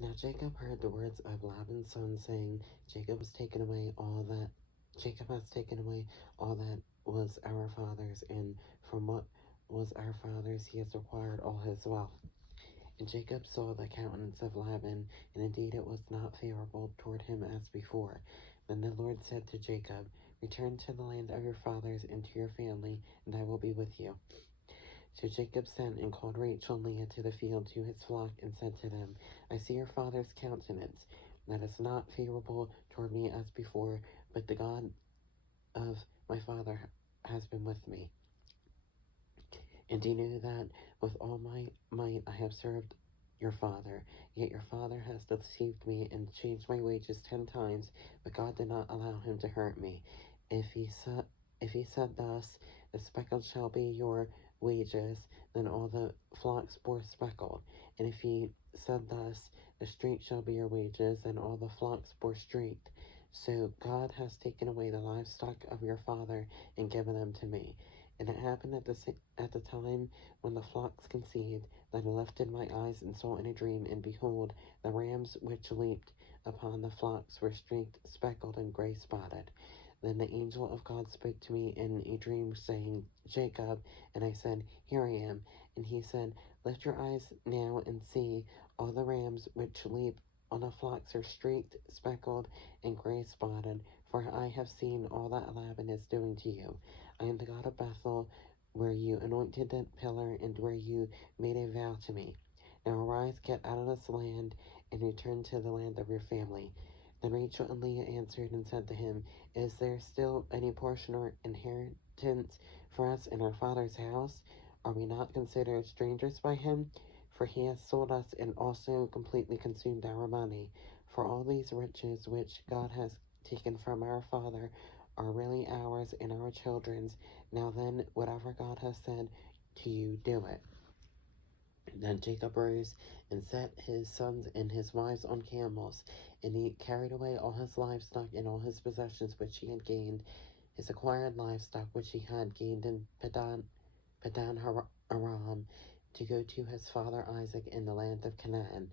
Now Jacob heard the words of Laban's son, saying, Jacob has taken away all that was our father's, and from what was our father's he has acquired all his wealth. And Jacob saw the countenance of Laban, and indeed it was not favorable toward him as before. Then the Lord said to Jacob, Return to the land of your fathers and to your family, and I will be with you. So Jacob sent and called Rachel and Leah to the field to his flock, and said to them, I see your father's countenance, that is not favorable toward me as before, but the God of my father has been with me. And he knew that with all my might I have served your father. Yet your father has deceived me and changed my wages 10 times, but God did not allow him to hurt me. If he said thus, the speckled shall be your wages, then all the flocks bore speckled. And if he said thus, the streaked shall be your wages, then all the flocks bore streaked. So God has taken away the livestock of your father and given them to me. And it happened at the time when the flocks conceived, that I lifted my eyes and saw in a dream, and behold, the rams which leaped upon the flocks were streaked, speckled, and gray spotted. Then the angel of God spoke to me in a dream, saying, Jacob. And I said, Here I am. And he said, Lift your eyes now and see, all the rams which leap on the flocks are streaked, speckled, and gray spotted, for I have seen all that Laban is doing to you. I am the God of Bethel, where you anointed the pillar, and where you made a vow to me. Now arise, get out of this land, and return to the land of your family. Then Rachel and Leah answered and said to him, Is there still any portion or inheritance for us in our father's house? Are we not considered strangers by him? For he has sold us and also completely consumed our money. For all these riches which God has taken from our father are really ours and our children's. Now then, whatever God has said to you, do it. Then Jacob rose and set his sons and his wives on camels, and he carried away all his livestock and all his possessions which he had gained, his acquired livestock which he had gained in Padan Aram, to go to his father Isaac in the land of Canaan.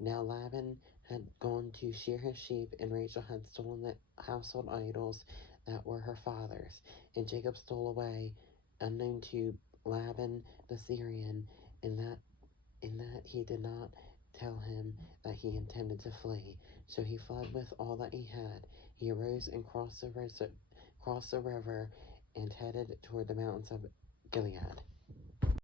Now Laban had gone to shear his sheep, and Rachel had stolen the household idols that were her father's. And Jacob stole away, unknown to Laban the Syrian, in that he did not tell him that he intended to flee. So he fled with all that he had. He arose and crossed the river and headed toward the mountains of Gilead.